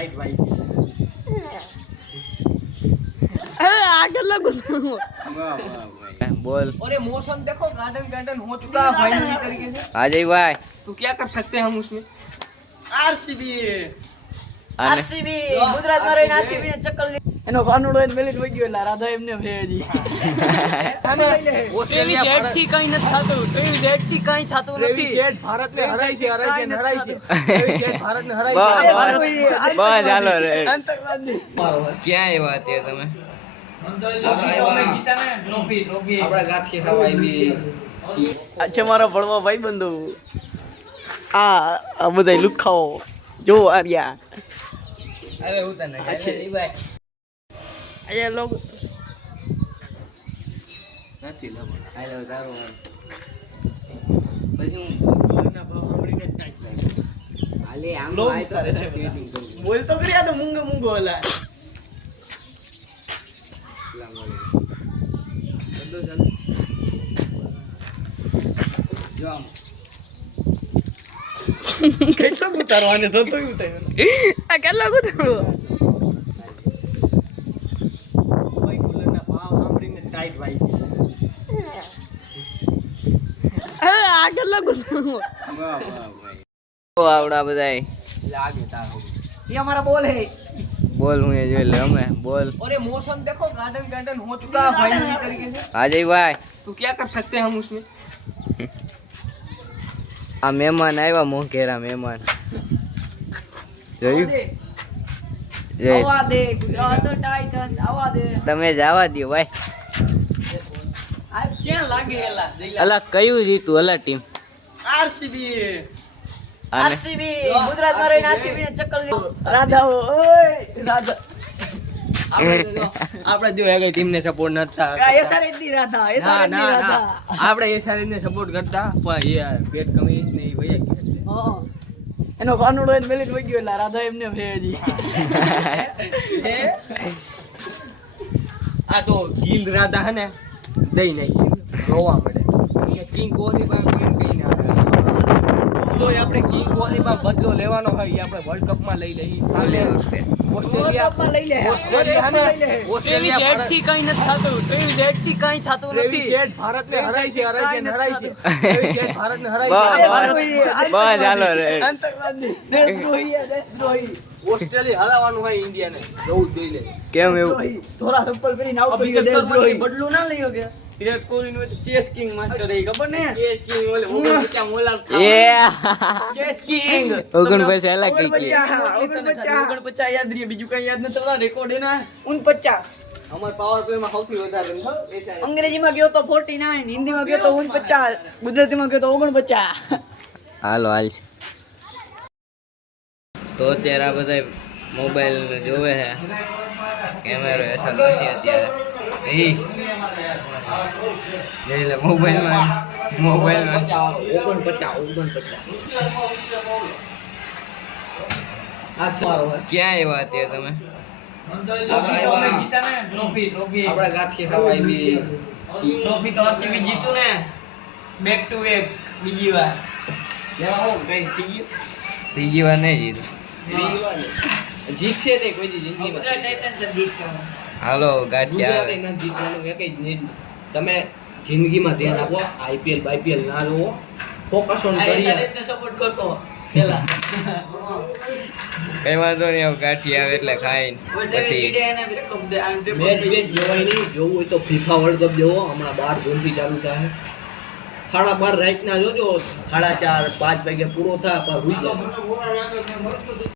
Tight भाई से आगे लगो बोल। और ये मौसम देखो गार्डन गार्डन हो चुका है फाइनली तरीके से। आ जाइए भाई। तो क्या कर सकते हैं हम उसमें। आरसीबी ગુજરાત માં રહીને આરસીબી ને ચક્કર એનો કાનુડો એને મેલી વઈ ગયો એટલે રાધા એમને ભેજી ઓસ્ટ્રેલિયા હેડ થી કઈ નથી થાતું 23 હેડ થી કઈ થાતું નથી ભારત ને હરાઈ છે ભારત ને હરાઈ બસ હાલો રે આતંકવાદી ક્યાં આવ્યા તે તમે આપડા ગાંઠિયા ખાવા આવી અચ્છા મારો ભણવા ભાઈ બંધુ આ બધા લુખાઓ જો આર્યા અરે હું તને અચ્છા ભાઈ અરે લોગ નથી લવ આલો તારો પછી હું ના ભાવ સાંભળીને ટાઈટ લાગ્યો આલે આમ લોગ આય કરે છે બોલ તો કર્યા તો મૂંગો મૂંગો ઓલા જો આમ કેટલો ઉતારવાને તો ઉતાર્યો આ કેટલો ગુતો ભાઈ કુલરના ભાવ સાંભળીને ટાઈટ ભાઈ છે આ કેટલો ગુતો વાહ વાહ ભાઈ ઓ આવડા બધાય લાગે તારો ये हमारा बॉल है बोल હું એ જોઈ લે અમે બોલ और ये मौसम देखो गार्डन गार्डन हो चुका है फाइनली तरीके से। आ जाइए भाई। तो क्या कर सकते हैं हम उसमें। આ મહેમાન આવ્યા મોંઘેરા મહેમાન જોયું જય આવા દે ગુજરાત ટાઇટન્સ આવા દે તમે જવા દો ભાઈ આ ક્યાં લાગે એલા જઈલા અલા કયું જીતું અલા ટીમ आरसीबी આરસીબી ગુજરાત માં રહીને આરસીબી ને ચક્કર રાધા ઓય રાધા આપણે જો એક ટીમ ને સપોર્ટ નતા એસઆરએચ ની રાધા ના એસઆરએચ ની ના રાધા આપણે એસઆરએચ ને સપોર્ટ કરતા પણ યાર પેટ કમી નહીં ભૈયા હા એનો કાનુડો એને મેલી વઈ ગયો એટલે રાધા એમને ભેજી આ તો ગીલ રાધા હે ને દઈ નાખી રોવા મળે કિંગ કોહલી પાસે કોઈ કઈ ના તો આપણે કિંગ કોહલી પાસે બદલો લેવાનો હોય એ આપણે વર્લ્ડ કપ માં લઈ લઈએ આપણે ઓસ્ટ્રેલિયા માં લઈ લે ઓસ્ટ્રેલિયા હે ને ઓસ્ટ્રેલિયા હેડ થી કઈ નથી થાતું 23 હેડ થી કઈ થાતું નથી ભારત ને હરાઈ છે ભારત ને હરાઈ બસ હાલો રે આતંકવાદી દેશદ્રોહી ઓસ્ટ્રેલિયા હરાવવાનું હોય ઇન્ડિયા ને જવું જ જોઈ લે કેમ એવું થોડા ચપ્પલ પહેરીને આવતો અભિષેક દેશદ્રોહી શર્મા બદલું ના લઈયો કે વિરાટ કોહલી નું ચેસ કિંગ માસ્ટર એ ખબર ને ચેસ કિંગ ઓલે મોટા મોલા એ ચેસ કિંગ ઓગણ પૈસા અલગ કઈ કે 49 યાદ રહી બીજું કઈ યાદ નથી રેકોર્ડ એના 49 અમાર પાવર પ્લે માં સૌથી વધારે રન એ છે અંગ્રેજીમાં ગયો તો 49 હિન્દીમાં ગયો તો 49 ગુજરાતીમાં ગયો તો 49 હાલો હાલ છે તો અત્યારે આ બધા મોબાઈલ જોવે છે કેમેરો એસા નથી અત્યારે એ જોઈ લે મોબાઈલમાં 49 અચ્છા ક્યાં આવ્યા અત્યારે તમે આપણે જીતા ને ટ્રોફી આપડા ગાંઠિયા ખાવા આવી ટ્રોફી તો આરસીબી જીતું ને બેક ટુ બેક બીજી વાર લેવા હો કઈ થઈ ગયું ત્રીજી વાર નહીં જીતું જીતશે ને કોઈ જિંદગીમાં ગુજરાત ટાઇટન્સ જીતશે હાલો ગાંઠિયા ગુજરાતે ન જીતવાનું એક જ નહીં તમે જિંદગીમાં ધ્યાન આપો આઈપીએલ બાઈપીએલ ના લો ફોકસ ઓન કરીએ ને સપોર્ટ કરતો પેલા કઈ વાંધો નહીં હવે ગાંઠિયા આવે એટલે ખાઈને પછી મેચ જોવાય નહીં જોવું હોય તો ફીફા વર્લ્ડ કપ જોવો હમણાં 12 જૂનથી ચાલુ થાય 12:30 રાતના જોજો 4:30 5 વાગે પૂરો થાય પર હુઈ જાય